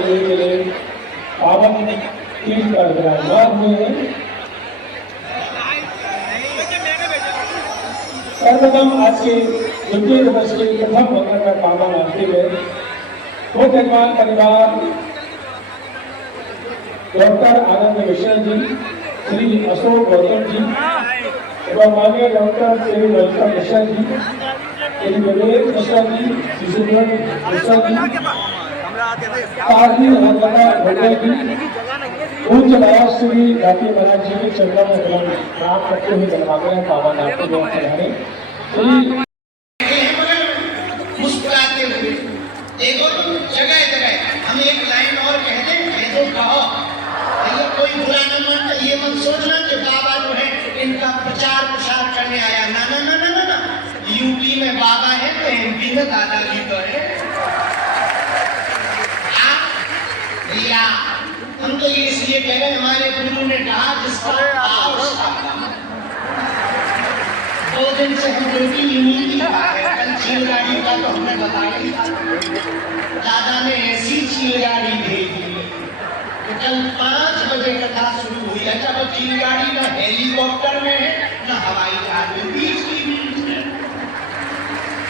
करने के लिए पावन तीर्थ पर विराजमान हुए हैं। सर्वप्रथम आज के द्वितीय दिवस के प्रथम मंगल में पावन आरती में लोक निर्माण परिवार डॉक्टर आनंद मिश्रा जी, श्री अशोक गौतम जी एवं माननीय doctor Shri welcome Mishra ji, Shri Vivek Mishra ji, Shri Subrat Mishra ji, party भट्टा जी, पूज्य महाराज श्री घाटी महाराज जी के चरणों में प्रणाम करते हुए जन्माग्रह पावन आरती में चढ़ाने मुस्कुराते हुए देखो जगह जगह हम एक लाइन और कह दें, कह दो कहो, कोई बुरा न मान, ये मत सोचना कि बाबा जो है इनका प्रचार प्रसार करने आया। ना ना ना ना ना ना, यूपी में बाबा है तो एमपी में दादाजी तो है। भैया हम तो ये इसलिए कह रहे हैं, हमारे गुरु ने कहा जिसका आओ उसका काम। 2 दिन से हम ड्यूटी यूनियन की बात है, कल चिलगाड़ी का तो हमें बताया ही था। दादा ने ऐसी चिलगाड़ी भेजी कि कल 5 बजे कथा शुरू हुई है। जब चिलगाड़ी न हेलीकॉप्टर में है न हवाई जहाज में, बीच की बीच है।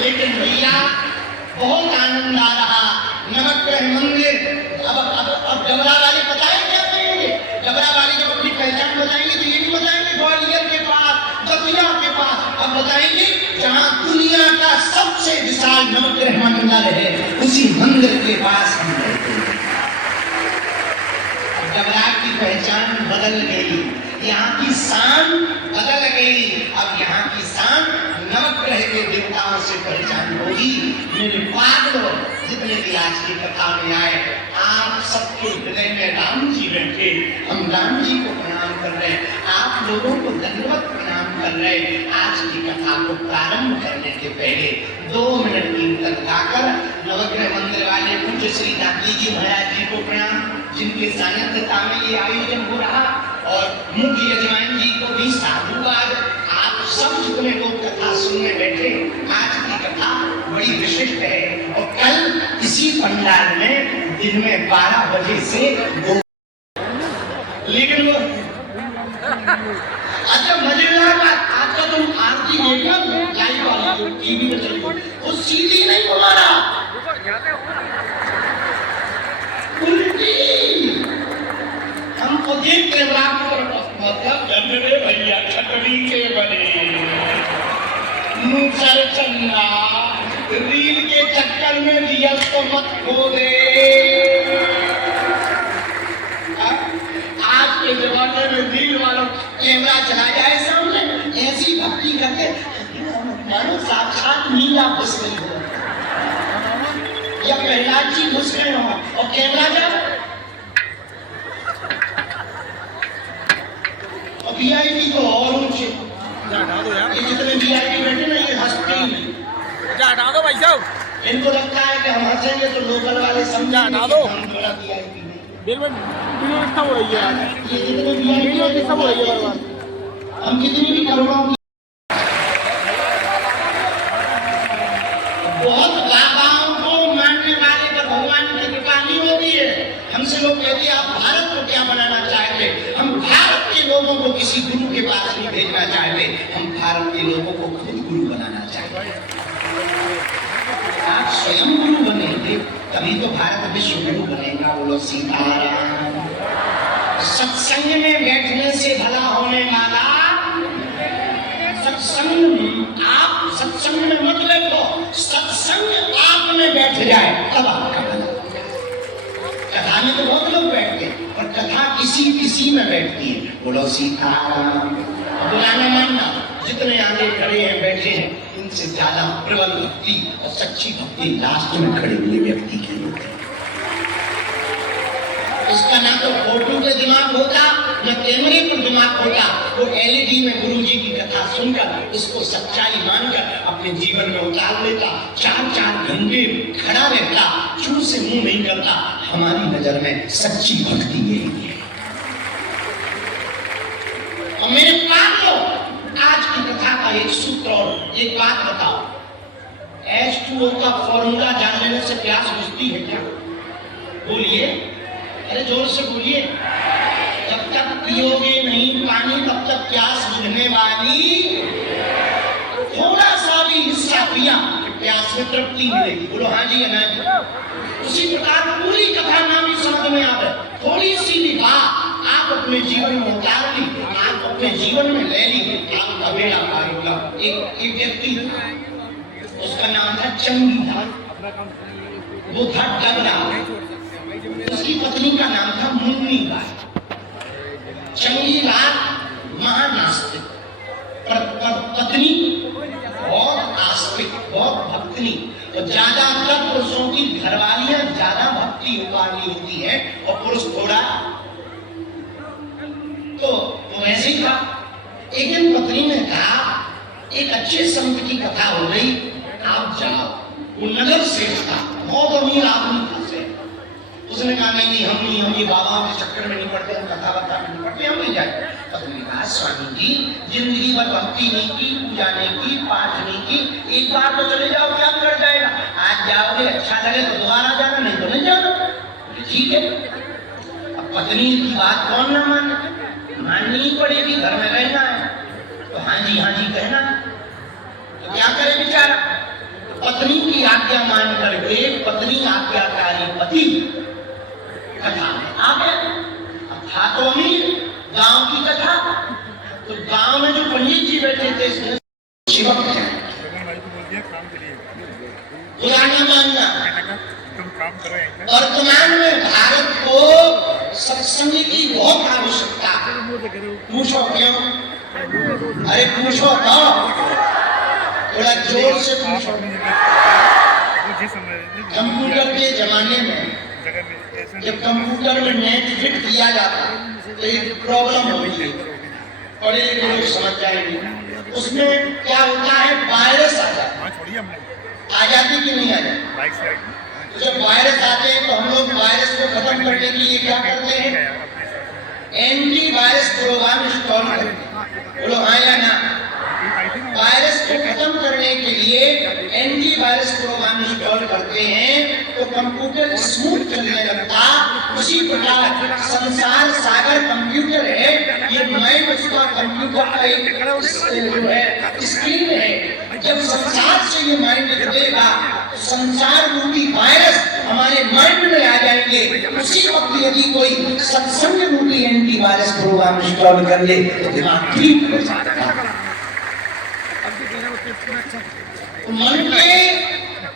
लेकिन भैया बहुत आनंद आ रहा। नवग्रह मंदिर अब डबरा वाले बताएं क्या कहेंगे? डबरा वाले जब अपनी पहचान बताएंगे तो ये भी बताएंगे ग्वालियर के पास, दतिया के पास। अब बताएंगे जहां दुनिया का सबसे विशाल नवग्रह मंदिर है, उसी मंदिर के पास हम रहते हैं। डबरा की पहचान बदल गई, यहाँ की शान बदल गई। अब यहाँ की शान नवग्रह के देवताओं से पहचान होगी। मेरे पागलों, जितने भी आज की कथा में आए, आप सबके हृदय में राम जी बैठे, हम राम जी को प्रणाम कर रहे हैं, आप लोगों को दंडवत प्रणाम कर रहे हैं। आज की कथा को प्रारंभ करने के पहले 2 मिनट कीर्तन गाकर नवग्रह मंदिर वाले पूज्य श्री दादी जी महाराज जी को प्रणाम, जिनके सानिध्यता में ये आयोजन हो रहा, और मुख्य यजमान जी को भी साधुवाद। आप सब जितने लोग कथा सुनने बैठे, आज की कथा बड़ी विशिष्ट है। और कल इसी पंडाल में दिन में 12 बजे से लेकिन वो अच्छा मजेदार बात, आज का तुम आरती देखना लाइव वाली टीवी में चली, वो सीधी नहीं घुमाना, उल्टी। हमको देख के मतलब गंदे भैया छतरी के बने मूसर चन्ना, रील के चक्कर में लिया तो मत खो दे। आज के जमाने में रील वालों कैमरा चला जाए सामने, ऐसी भक्ति करके मानो साक्षात मीरा घुस गई हो या प्रहलाद जी घुस गए हो, और कैमरा जब वीआईपी को और ऊंचे, ये जितने वीआईपी बैठे ना ये हंसते ही नहीं। हटा दो भाई साहब, इनको लगता है कि हम हंसेंगे तो लोकल वाले समझा। हटा दो, हम थोड़ा वीआईपी वीडियो सब हो रही है, ये जितने वीआईपी सब हो रही है बर्बाद। हम कितनी भी करोड़ों की बहुत बाबाओं को मानने वाले पर भगवान की कृपा नहीं होती है। हमसे लोग कहते हैं आप भारत को क्या बनाना चाहते? हम भारत के लोगों को किसी गुरु के पास नहीं भेजना चाहते, हम भारत के लोगों को खुद गुरु बनाना चाहते हैं। आप स्वयं गुरु बनेंगे तभी तो भारत विश्व गुरु बनेगा। बोलो सीताराम। सत्संग में बैठने से भला होने वाला, सत्संग आप सत्संग में मत बैठो, सत्संग आप में बैठ जाए तब आपका भला। कथा में तो बहुत लोग बैठते हैं और कथा किसी किसी में बैठती है। बोलो सीताराम। बुलाना मानना, जितने आगे खड़े हैं बैठे हैं, इनसे ज्यादा प्रबल भक्ति और सच्ची भक्ति लास्ट में खड़े हुए व्यक्ति की होती है। इसका ना तो फोटो पे दिमाग होता, न कैमरे पर दिमाग होता। वो एलईडी में गुरुजी की कथा सुनकर उसको सच्चाई मानकर अपने जीवन में उतार लेता, 4-4 घंटे खड़ा रहता, चूर से मुंह नहीं करता। हमारी नजर में सच्ची भक्ति यही है। और मेरे पागलों, आज की कथा का एक सूत्र और एक बात बताओ, H2O का फॉर्मूला जान लेने से प्यास बुझती है क्या? बोलिए, अरे जोर से बोलिए। जब तक पियोगे नहीं पानी तब तक प्यास बुझने वाली, थोड़ा सा भी हिस्सा पिया प्यास में तृप्ति मिलेगी। बोलो हाँ जी या ना जी। उसी प्रकार पूरी कथा ना भी समझ में आवे, थोड़ी सी भी बात आप अपने जीवन में उतार ली, आप अपने जीवन में ले ली, आपका बेड़ा पार होगा। एक व्यक्ति, उसका नाम था चंगी, वो था डगरा, उसकी पत्नी का नाम था मुन्नी बाई। चंगी लाल महानास्तिक, पत्नी बहुत आस्तिक, बहुत भक्तनी। तो ज्यादातर पुरुषों की घरवालियां ज्यादा भक्ति वाली होती है और पुरुष थोड़ा, तो वैसे ही था। एक दिन पत्नी ने कहा, एक अच्छे संत की कथा हो रही, आप जाओ। वो नगर सेठ था, बहुत अमीर आदमी था। उसने कहा नहीं, हम ये बाबाओं के चक्कर में नहीं पड़ते, हम कथा बता में नहीं पड़ते, हम नहीं जाए। पत्नी ने कहा, स्वामी जी जिंदगी भर भक्ति नहीं की, पूजा नहीं की, पाठ नहीं की, एक बार तो चले जाओ, क्या कर जाएगा? आज जाओगे, अच्छा लगे तो दोबारा जाना, नहीं तो नहीं जाना। ठीक है। अब पत्नी की बात कौन ना माने, माननी ही पड़ेगी, घर में रहना है तो हाँ जी कहना। तो क्या करे बेचारा, पत्नी की आज्ञा मान करके पत्नी आज्ञाकारी पति कथा में आ गए। अब था तो अमीर, गांव की कथा, तो गांव में जो पंडित जी बैठे थे, शिवक थे, बुरा न मानना। वर्तमान में भारत को सत्संग की बहुत आवश्यकता है। पूछो क्यों? अरे पूछो तो, थोड़ा जोर से पूछो। कंप्यूटर के जमाने में जब कंप्यूटर में नेट फिट किया जाता तो एक प्रॉब्लम होती है, पढ़े लिखे लोग समझ जाएंगे। उसमें क्या होता है, वायरस आ जाता है। आ जाती कि नहीं आ जाती? तो जब वायरस आते हैं तो हम लोग वायरस को खत्म करने के लिए क्या करते हैं, एंटीवायरस प्रोग्राम इंस्टॉल करते हैं। बोलो हाँ या ना? वायरस को खत्म करने के लिए एंटीवायरस प्रोग्राम इंस्टॉल करते हैं तो कंप्यूटर स्मूथ चलने लगता। उसी प्रकार संसार सागर कंप्यूटर है, ये माइंड उसका कंप्यूटर का एक जो है स्क्रीन है। जब संसार से ये माइंड निकलेगा तो संसार रूपी वायरस हमारे माइंड में आ जाएंगे। उसी वक्त यदि कोई सत्संग रूपी एंटीवायरस प्रोग्राम इंस्टॉल कर ले तो दिमाग ठीक हो जाता है। मन के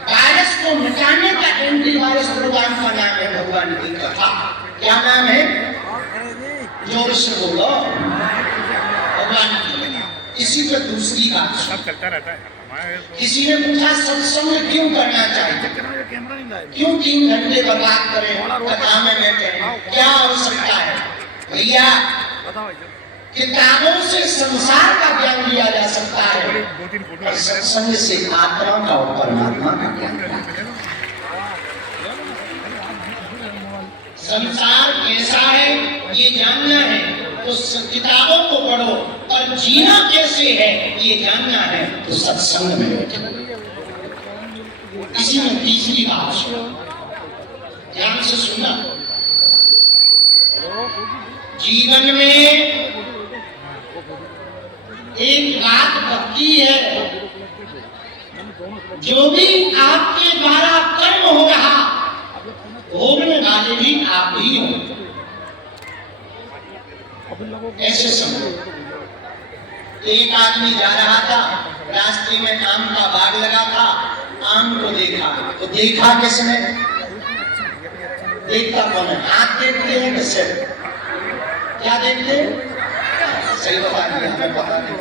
वायरस को मिटाने का एंटीवायरस प्रोग्राम का नाम है भगवान की कथा। क्या नाम है? जोर से बोलो, भगवान की कथा। इसी पर दूसरी बात सब चलता रहता है। किसी ने पूछा सत्संग क्यों करना चाहिए, क्यों 3 घंटे बर्बाद करें कथा में बैठे, क्या आवश्यकता है? भैया किताबों से संसार का ज्ञान लिया जा सकता है और सत्संग से आत्मा का और परमात्मा का ज्ञान। संसार कैसा है ये जानना है तो किताबों को पढ़ो, और जीना कैसे है ये जानना है तो सत्संग में बैठो। इसी में तीसरी बात सुनो, ध्यान से सुनना। जीवन में एक बात पक्की है, जो भी आपके द्वारा कर्म हो रहा भोगने वाले भी आप ही हो। ऐसे समझो। एक आदमी जा रहा था, रास्ते में आम का बाग लगा था, आम को देखा तो देखा किसने? देखता कौन है? हाथ देखते हैं किससे? क्या देखते हैं? सही बता दिया, हमें पता नहीं,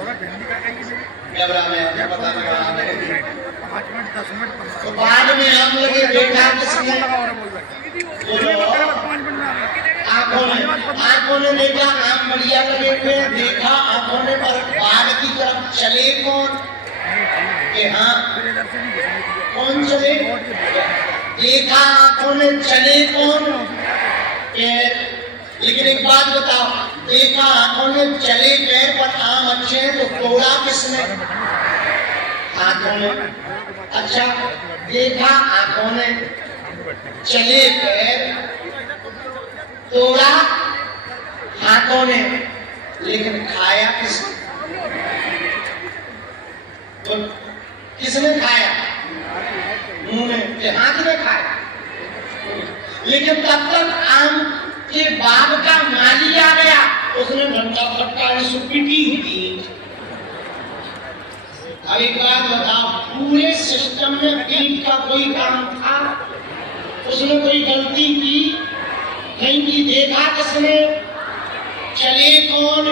डबरा में हमें पता नहीं। तो बाद में आम लगे, देखा किसने? आंखों ने देखा आम बढ़िया लगे हुए, देखा आंखों ने, पर बाग की तरफ चले कौन? कि हाँ, कौन चले? देखा आंखों ने, चले कौन? पैर। लेकिन एक बात बताओ, देखा आंखों ने, चले पैर, पर आम अच्छे हैं तो तोड़ा किसने? आंखों ने। अच्छा, देखा आंखों ने, चले पैर, तोड़ा हाथों ने, लेकिन खाया किसने? तो किसने खाया? मुंह में के हाथ में खाया। लेकिन तब तक आम के बाग का माली आ गया, उसने घंटा फटका पिटी हुई। अब एक बात बताओ, पूरे सिस्टम में पीठ का कोई काम था? उसने कोई गलती की? नहीं की। देखा किसने? चले कौन?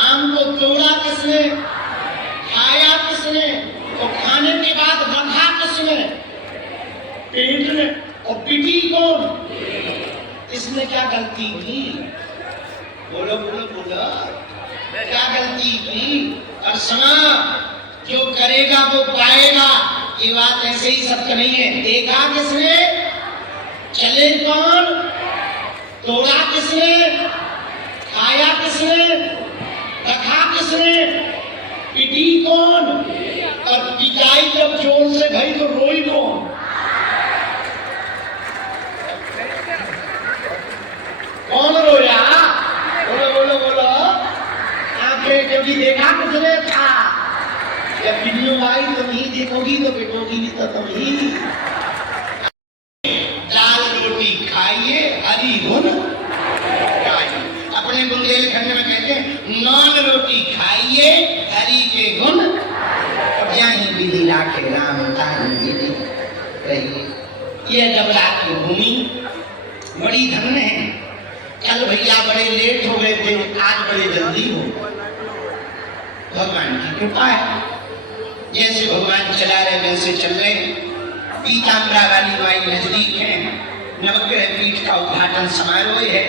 आम को तोड़ा किसने? खाया किसने? और खाने के बाद रखा किसने? पेट में। और पिटी कौन? इसने क्या गलती की? बोलो बोलो बोलो, क्या गलती की? और सुना, जो करेगा वो पाएगा, ये बात ऐसे ही सत्य नहीं है। देखा किसने? चले कौन? तोड़ा किसने? खाया किसने? रखा किसने? पिटी कौन? और पिटाई जब जोर से भई तो रोई कौन? कौन रोया? बोलो बोलो बोलो। आंखें क्योंकि देखा किसने था? जब वीडियो आई तो नहीं देखोगी तो पिटोगी भी तो तुम ही। दाल रोटी खाइए, हरी गुण खाइए। अपने बुंदेलखंड में कहते हैं नॉन रोटी खाइए, हरी के गुण यही विधि लाके राम तारी विधि रहिए। ये डबरा की भूमि बड़ी धन्य है। कल भैया बड़े लेट हो गए थे, आज बड़े जल्दी हो। भगवान की कृपा है, जैसे भगवान चला रहे वैसे चल रहे। पीताम्बरा वाली माई नजदीक है, नवग्रह पीठ का उद्घाटन समारोह है।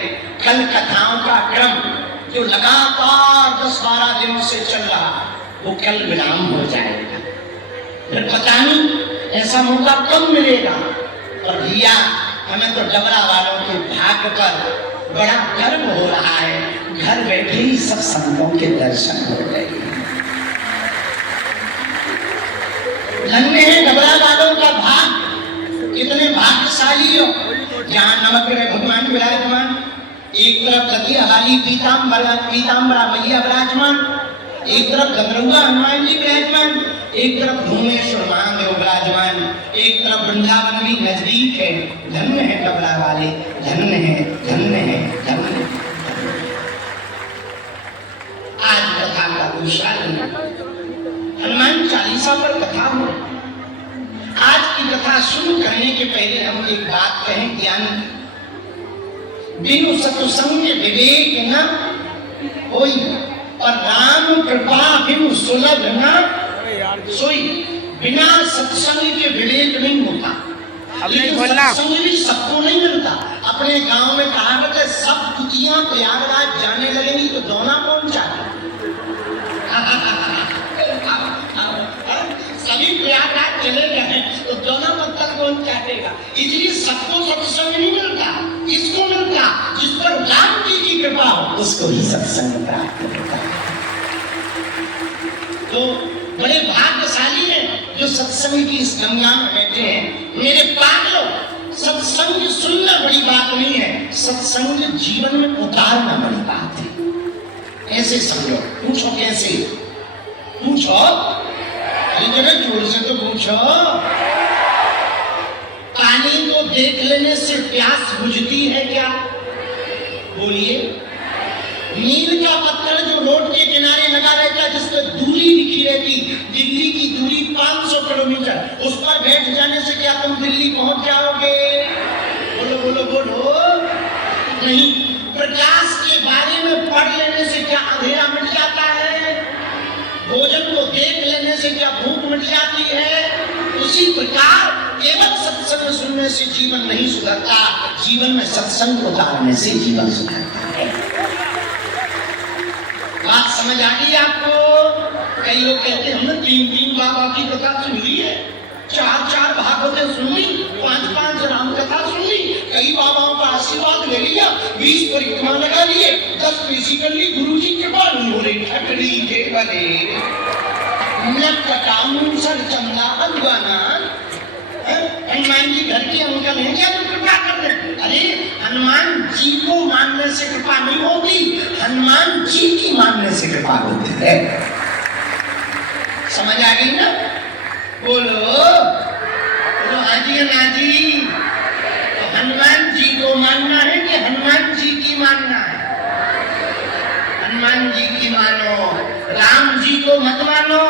कल कथाओं का क्रम जो लगातार 10-12 दिनों से चल रहा, वो कल विराम हो जाएगा। फिर पता नहीं ऐसा मौका कब मिलेगा। और भैया हमें तो डबरा वालों के भाग्य पर बड़ा गर्व हो रहा है, घर बैठे ही सब संतों के दर्शन हो गए। धन्य है डबरा वालों का भाग, कितने भाग्यशाली हो। जहाँ नवग्रह भगवान विराजमान, एक तरफ गतिया वाली पीताम्बरा मैया विराजमान, एक तरफ गंगरुआ हनुमान जी विराजमान, एक तरफ भुवनेश्वर महादेव विराजमान, एक तरफ वृंदावन भी नजदीक है। धन्य है डबरा वाले, धन्य है, धन्य है, धन्य है। आज कथा का दूसरा दिन, हनुमान चालीसा पर कथा हो। आज की कथा शुरू करने के पहले हम एक बात कहें ज्ञान की। बिनु सत्संग विवेक न होई, और राम कृपा बिनु सुलभ न सोई। बिना सत्संग के विवेक नहीं होता। लेकिन सत्संग भी सबको नहीं मिलता। अपने गांव में कहा करते, सब कुतियां प्रयागराज जाने लगेंगी तो दोना कौन चाहे? सभी प्रयागराज चले गए तो दोना पत्थर कौन चाटेगा? इसलिए सबको सत्संग नहीं मिलता। किसको मिलता? जिस पर राम जी की कृपा हो, उसको ही सत्संग प्राप्त होता है। तो बड़े भाग्यशाली हैं जो सत्संग की इस गंगा में बैठे हैं। मेरे पागलों, सत्संग सुनना बड़ी बात नहीं है, सत्संग जीवन में उतारना बड़ी बात है। ऐसे समझो। पूछो कैसे? पूछो, जरा जोर से तो पूछो। पानी को देख लेने से प्यास बुझती है क्या? बोलिए। मील का पत्थर जो रोड के किनारे लगा रहता है, जिस पर दूरी लिखी रहती, दिल्ली की दूरी 500 किलोमीटर, उस पर बैठ जाने से क्या तुम दिल्ली पहुंच जाओगे? बोलो बोलो बोलो। नहीं। प्रकाश के बारे में पढ़ लेने से क्या अंधेरा मिट जाता है? भोजन को देख लेने से क्या भूख मिट जाती है? उसी प्रकार केवल सत्संग सुनने से जीवन नहीं सुधरता, जीवन में सत्संग उतारने से जीवन सुधरता है। बात समझ आ गई आपको? कई लोग कहते हैं हमने 3-3 बाबा की कथा सुन ली है, 4-4 भागवतें सुन ली, 5-5 राम कथा सुन ली, कई बाबाओं का आशीर्वाद ले लिया, 20 परिक्रमा लगा लिए, 10 पेशी कर ली, गुरु जी के बाद उन्होंने ठकड़ी के बने चंदा अनवाना। हनुमान जी घर के अंकल हैं क्या? तो कृपा कर दे। अरे हनुमान जी को मानने से कृपा नहीं होती, हनुमान जी की मानने से कृपा होती है। समझ आ गई ना? बोलो बोलो हाँ जी ना जी। तो हनुमान जी को मानना है कि हनुमान जी की मानना है? हनुमान जी की मानो, राम जी को मत मानो,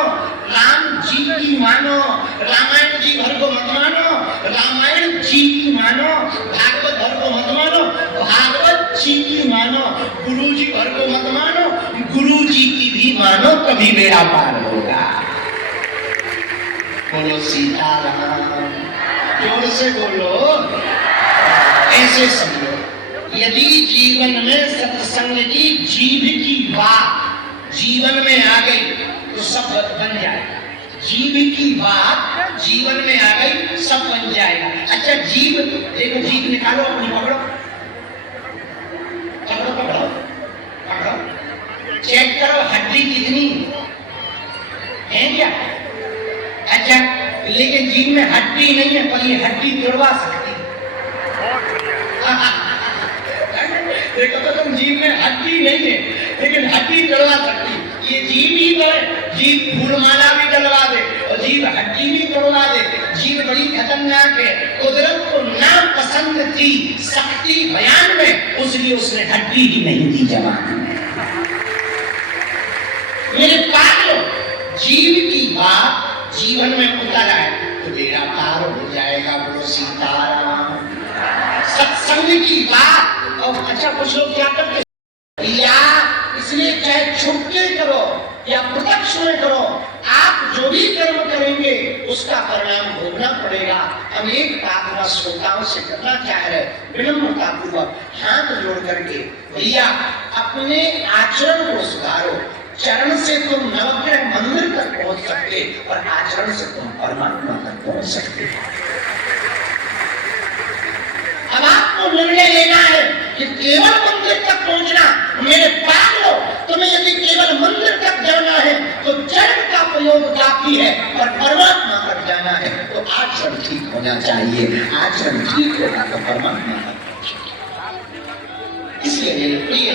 राम जी की मानो। रामायण जी भर को मत मानो, रामायण जी की मानो। भागवत भर को मत मानो, भागवत जी की मानो। गुरु जी भर को मत मानो, गुरु जी की भी मानो, तभी बेड़ा पार होगा। बोलो सीताराम, जोर से बोलो। ऐसे समझो, यदि जीवन में सत्संग की जीव की बात जीवन में आ गई तो सब बन जाएगा। जीव की बात जीवन में आ गई, सब बन जाएगा। अच्छा जीव, देखो जीव निकालो, अपनी पकड़ो पकड़ो पकड़ो पकड़ो, चेक करो हड्डी कितनी है क्या? अच्छा, लेकिन जीव में हड्डी नहीं है, पर ये हड्डी तोड़वा सकती। देखो तो तुम जीव में हड्डी नहीं है, लेकिन हड्डी तोड़वा सकती। ये जीव ही तो है, जीव फूलमाला भी डलवा दे और जीव हड्डी भी तोड़वा दे। जीव बड़ी खतरनाक है, कुदरत को ना पसंद थी शक्ति बयान में, उसलिए उसने हड्डी ही नहीं दी जवान में। मेरे पागलों, जीव की बात जीवन में उतर आए तो बेड़ा पार हो जाएगा। बोलो सीताराम। सत्संग की बात, और अच्छा कुछ लोग क्या करते या इसलिए चाहे छुप के करो या प्रत्यक्ष में करो, आप जो भी कर्म करेंगे उसका परिणाम भोगना पड़ेगा। हम एक प्रार्थना श्रोताओं से करना चाह रहे, विनम्रता पूर्वक हाथ जोड़ करके, भैया अपने आचरण को सुधारो। चरण से तुम नवग्रह मंदिर तक पहुंच सकते और आचरण से तुम परमात्मा तक पहुंच सकते। अब आपको निर्णय लेना है कि केवल मंदिर तक पहुंचना। मेरे पागलों, तुम्हें यदि केवल मंदिर तक जाना है तो चरण का प्रयोग काफी है, और परमात्मा तक जाना है तो आचरण ठीक होना चाहिए। आचरण ठीक होगा तो परमात्मा तक पहुंचेगा। इसलिए मेरे प्रिय,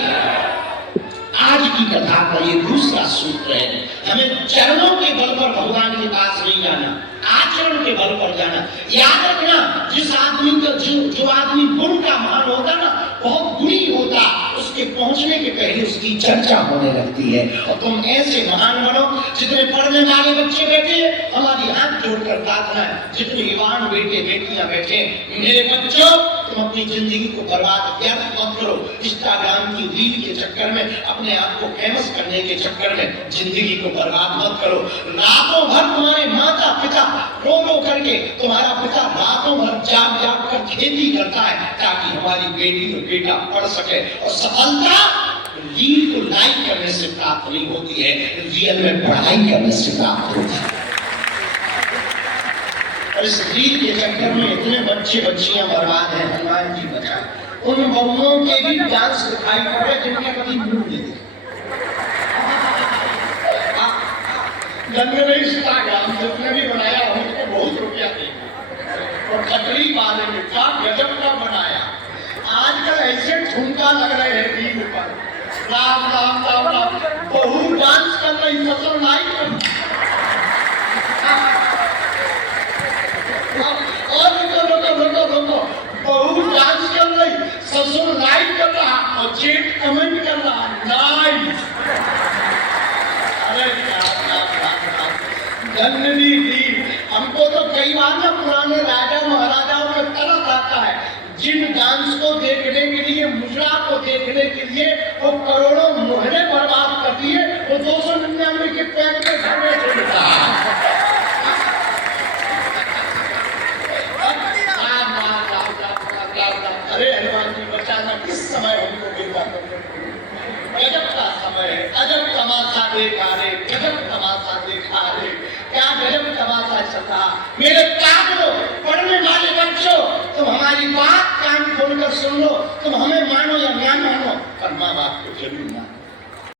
आज की कथा का ये दूसरा सूत्र है, हमें चरणों के बल पर भगवान के पास नहीं जाना, आचरण के बल पर जाना। याद रखना, जिस आदमी का जो आदमी गुण का महान होता ना, बहुत गुणी होता, उसके पहुंचने के पहले उसकी चर्चा होने लगती है। और तुम ऐसे महान बनो, जितने पढ़ने वाले बच्चे बैठे, हमारी हाथ जोड़कर प्रार्थना है, जितने युवान बेटे बेटियां बैठे, मेरे बच्चों तुम अपनी जिंदगी को बर्बाद व्यर्थ मत करो। इंस्टाग्राम की रील के चक्कर में, अपने आप को फेमस करने के चक्कर में जिंदगी को बर्बाद मत करो। रातों भर तुम्हारे माता पिता रो रो करके, तुम्हारा पिता रातों भर जाग जाग कर खेती करता है ताकि हमारी बेटी और बेटा पढ़ सके। और सफलता रील को लाइक करने से प्राप्त नहीं होती है, रियल में पढ़ाई करने से प्राप्त होती है। और इस रील के चक्कर में इतने बच्चे बच्चियां बर्बाद हैं, हनुमान जी बचाए। उन बहुओं के भी डांस दिखाई पड़े जिनके कभी मुंह नहीं दिखे। ने इंस्टाग्राम जितने भी बनाया उनको बहुत रुपया दिया और खतरी वाले ने क्या गजब का बनाया। आजकल ऐसे ठुमका लग रहे हैं रील पर, राम राम राम राम, बहु डांस कर रही, ससुर नाई कर। और रुको, बहु डांस कर रही, ससुर लाइक कर रहा और जेठ कमेंट कर रहा, नाइस। अरे धन्यवादी दी। हमको तो कई बार ना पुराने राजा महाराजाओं में तरस आता है, जिन डांस को देखने के लिए, मुजरा को देखने के लिए वो करोड़ों मोहरे बर्बाद कर दिए, वो 299 के पैक में घर में छोड़ता है। अरे हनुमान जी बचाना, किस समय हमको गिरता कर, गजब का समय है। अजब तमाशा देखा रे, गजब तमाशा देखा रे, क्या गजब तमाशा चल रहा। मेरे पागलों, पढ़ने वाले बच्चों, तुम हमारी बात कान खोलकर सुन लो। तुम हमें मानो या ना मानो, पर माँ बाप को जरूर मानो।